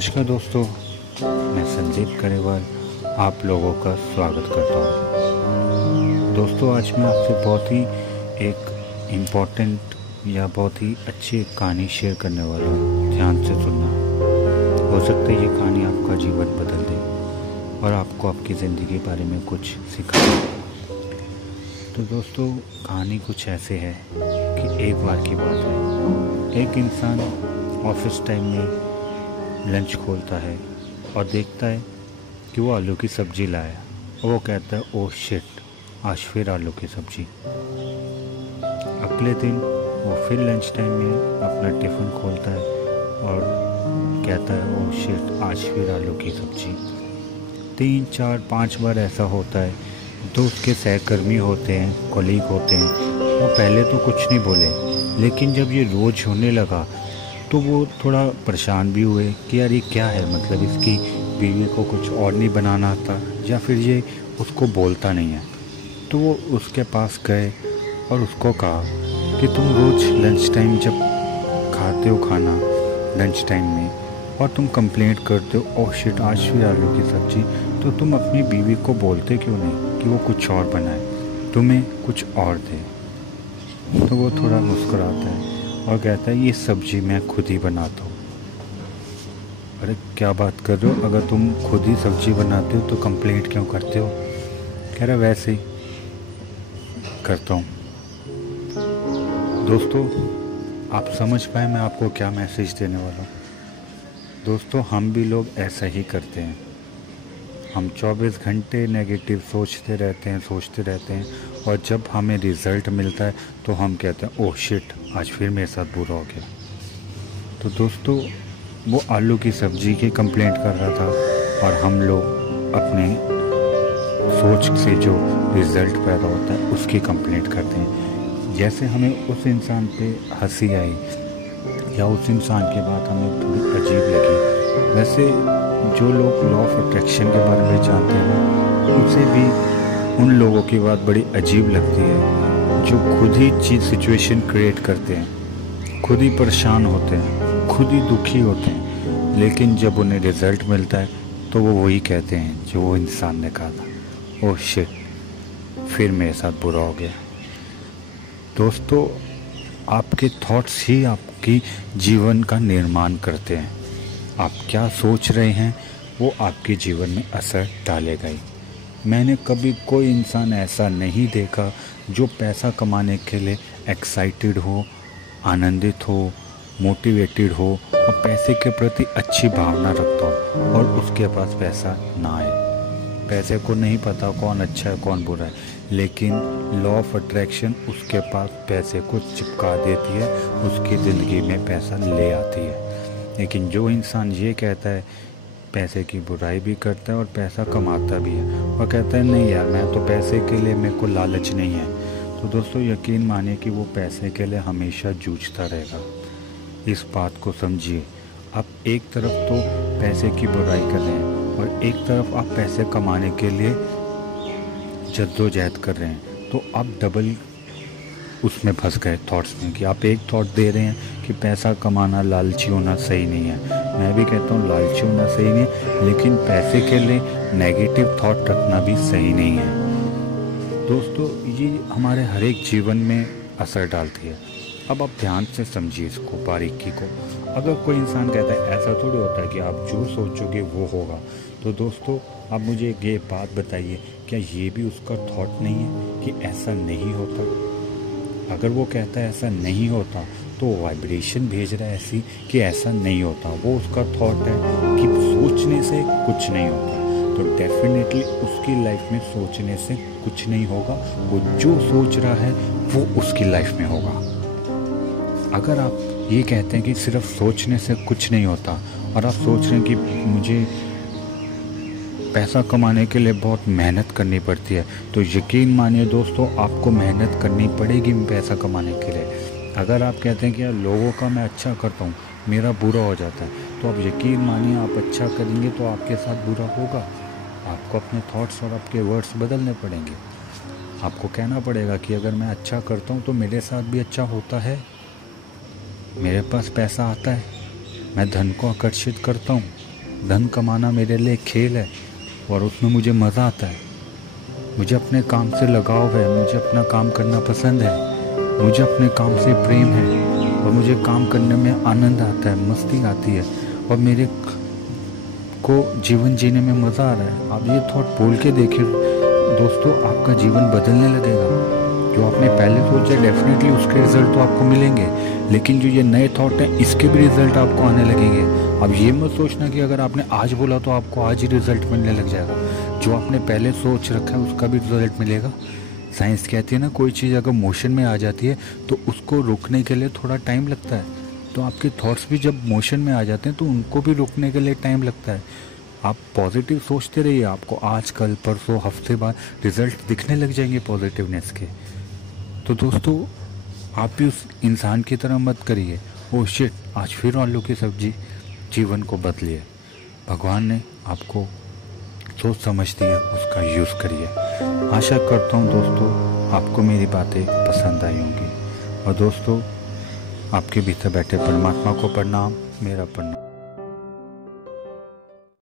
नमस्कार दोस्तों, मैं संदीप करेवाल आप लोगों का स्वागत करता हूँ। दोस्तों, आज मैं आपसे बहुत ही एक इम्पोर्टेंट या बहुत ही अच्छी कहानी शेयर करने वाला हूँ। ध्यान से सुनना, हो सकता है ये कहानी आपका जीवन बदल दे और आपको आपकी ज़िंदगी के बारे में कुछ सिखा दे। तो दोस्तों, कहानी कुछ ऐसे है कि एक बार की बात है, एक इंसान ऑफिस टाइम में लंच खोलता है और देखता है कि वो आलू की सब्ज़ी लाया और वो कहता है ओह शिट, आज फिर आलू की सब्ज़ी। अगले दिन वो फिर लंच टाइम में अपना टिफ़िन खोलता है और कहता है ओह शिट, आज फिर आलू की सब्ज़ी। 3, 4, 5 बार ऐसा होता है। तो उसके सहकर्मी होते हैं, कॉलीग होते हैं, वो पहले तो कुछ नहीं बोले, लेकिन जब ये रोज़ होने लगा तो वो थोड़ा परेशान भी हुए कि यार ये क्या है, मतलब इसकी बीवी को कुछ और नहीं बनाना आता या फिर ये उसको बोलता नहीं है। तो वो उसके पास गए और उसको कहा कि तुम रोज़ लंच टाइम जब खाते हो खाना लंच टाइम में और तुम कंप्लेंट करते हो ओह शिट, आज फिर आलू की सब्ज़ी, तो तुम अपनी बीवी को बोलते क्यों नहीं कि वो कुछ और बनाए, तुम्हें कुछ और दे। तो वो थोड़ा मुस्कुराता है और कहता है ये सब्ज़ी मैं खुद ही बनाता हूँ। अरे क्या बात कर रहे हो, अगर तुम खुद ही सब्ज़ी बनाते हो तो कंप्लेंट क्यों करते हो? कह रहा वैसे ही करता हूँ। दोस्तों, आप समझ पाए मैं आपको क्या मैसेज देने वाला हूँ? दोस्तों, हम भी लोग ऐसा ही करते हैं। हम 24 घंटे नेगेटिव सोचते रहते हैं और जब हमें रिज़ल्ट मिलता है तो हम कहते हैं ओह शिट, आज फिर मेरे साथ बुरा हो गया। तो दोस्तों, वो आलू की सब्ज़ी की कंप्लेंट कर रहा था और हम लोग अपने सोच से जो रिज़ल्ट पैदा होता है उसकी कंप्लेंट करते हैं। जैसे हमें उस इंसान पे हंसी आई या उस इंसान की बात हमें थोड़ी अजीब लगी, वैसे जो लोग लॉ ऑफ अट्रैक्शन के बारे में जानते हैं उनसे भी उन लोगों की बात बड़ी अजीब लगती है जो खुद ही चीज़ सिचुएशन क्रिएट करते हैं, खुद ही परेशान होते हैं, खुद ही दुखी होते हैं, लेकिन जब उन्हें रिज़ल्ट मिलता है तो वो वही कहते हैं जो वो इंसान ने कहा था, ओह शिट, फिर मेरे साथ बुरा हो गया। दोस्तों, आपके थॉट्स ही आपकी जीवन का निर्माण करते हैं। आप क्या सोच रहे हैं वो आपके जीवन में असर डालेगा ही। मैंने कभी कोई इंसान ऐसा नहीं देखा जो पैसा कमाने के लिए एक्साइटेड हो, आनंदित हो, मोटिवेटेड हो और पैसे के प्रति अच्छी भावना रखता हो और उसके पास पैसा ना आए। पैसे को नहीं पता कौन अच्छा है कौन बुरा है, लेकिन लॉ ऑफ अट्रैक्शन उसके पास पैसे को चिपका देती है, उसकी ज़िंदगी में पैसा ले आती है। लेकिन जो इंसान ये कहता है, पैसे की बुराई भी करता है और पैसा कमाता भी है और कहता है नहीं यार, मैं तो पैसे के लिए, मेरे को लालच नहीं है, तो दोस्तों यकीन मानिए कि वो पैसे के लिए हमेशा जूझता रहेगा। इस बात को समझिए। आप एक तरफ तो पैसे की बुराई कर रहे हैं और एक तरफ आप पैसे कमाने के लिए जद्दोजहद कर रहे हैं, तो आप डबल उसमें फंस गए थॉट्स में कि आप एक थॉट दे रहे हैं कि पैसा कमाना, लालची होना सही नहीं है। मैं भी कहता हूँ लालची होना सही नहीं है, लेकिन पैसे के लिए नेगेटिव थॉट रखना भी सही नहीं है। दोस्तों, ये हमारे हर एक जीवन में असर डालती है। अब आप ध्यान से समझिए इसको, बारीकी को। अगर कोई इंसान कहता है ऐसा थोड़ी होता है कि आप जो सोचोगे वो होगा, तो दोस्तों आप मुझे ये बात बताइए, क्या ये भी उसका थॉट नहीं है कि ऐसा नहीं होता? अगर वो कहता है ऐसा नहीं होता तो वाइब्रेशन भेज रहा है ऐसी कि ऐसा नहीं होता, वो उसका थॉट है कि सोचने से कुछ नहीं होता। तो डेफिनेटली उसकी लाइफ में सोचने से कुछ नहीं होगा, वो जो सोच रहा है वो उसकी लाइफ में होगा। अगर आप ये कहते हैं कि सिर्फ सोचने से कुछ नहीं होता और आप सोच रहे हैं कि मुझे पैसा कमाने के लिए बहुत मेहनत करनी पड़ती है, तो यकीन मानिए दोस्तों, आपको मेहनत करनी पड़ेगी पैसा कमाने के लिए। अगर आप कहते हैं कि यार लोगों का मैं अच्छा करता हूँ, मेरा बुरा हो जाता है, तो आप यकीन मानिए आप अच्छा करेंगे तो आपके साथ बुरा होगा। आपको अपने थॉट्स और आपके वर्ड्स बदलने पड़ेंगे। आपको कहना पड़ेगा कि अगर मैं अच्छा करता हूँ तो मेरे साथ भी अच्छा होता है, मेरे पास पैसा आता है, मैं धन को आकर्षित करता हूँ, धन कमाना मेरे लिए एक खेल है और उसमें मुझे मज़ा आता है। मुझे अपने काम से लगाव है, मुझे अपना काम करना पसंद है, मुझे अपने काम से प्रेम है और मुझे काम करने में आनंद आता है, मस्ती आती है और मेरे को जीवन जीने में मज़ा आ रहा है। आप ये थॉट बोल के देखिए दोस्तों, आपका जीवन बदलने लगेगा। जो आपने पहले सोचा डेफिनेटली उसके रिजल्ट तो आपको मिलेंगे, लेकिन जो ये नए थॉट हैं इसके भी रिजल्ट आपको आने लगेंगे। अब ये मत सोचना कि अगर आपने आज बोला तो आपको आज ही रिजल्ट मिलने लग जाएगा। जो आपने पहले सोच रखा है उसका भी रिजल्ट मिलेगा। साइंस कहती है ना, कोई चीज़ अगर मोशन में आ जाती है तो उसको रोकने के लिए थोड़ा टाइम लगता है। तो आपके थॉट्स भी जब मोशन में आ जाते हैं तो उनको भी रोकने के लिए टाइम लगता है। आप पॉजिटिव सोचते रहिए, आपको आज कल परसों हफ्ते बाद रिजल्ट दिखने लग जाएंगे पॉजिटिवनेस के। तो दोस्तों, आप भी उस इंसान की तरह मत करिए, ओह शिट आज फिर आलू की सब्जी। जीवन को बदलिए। भगवान ने आपको सोच समझ दिया, उसका यूज़ करिए। आशा करता हूँ दोस्तों आपको मेरी बातें पसंद आई होंगी। और दोस्तों, आपके भीतर बैठे परमात्मा को प्रणाम, मेरा प्रणाम।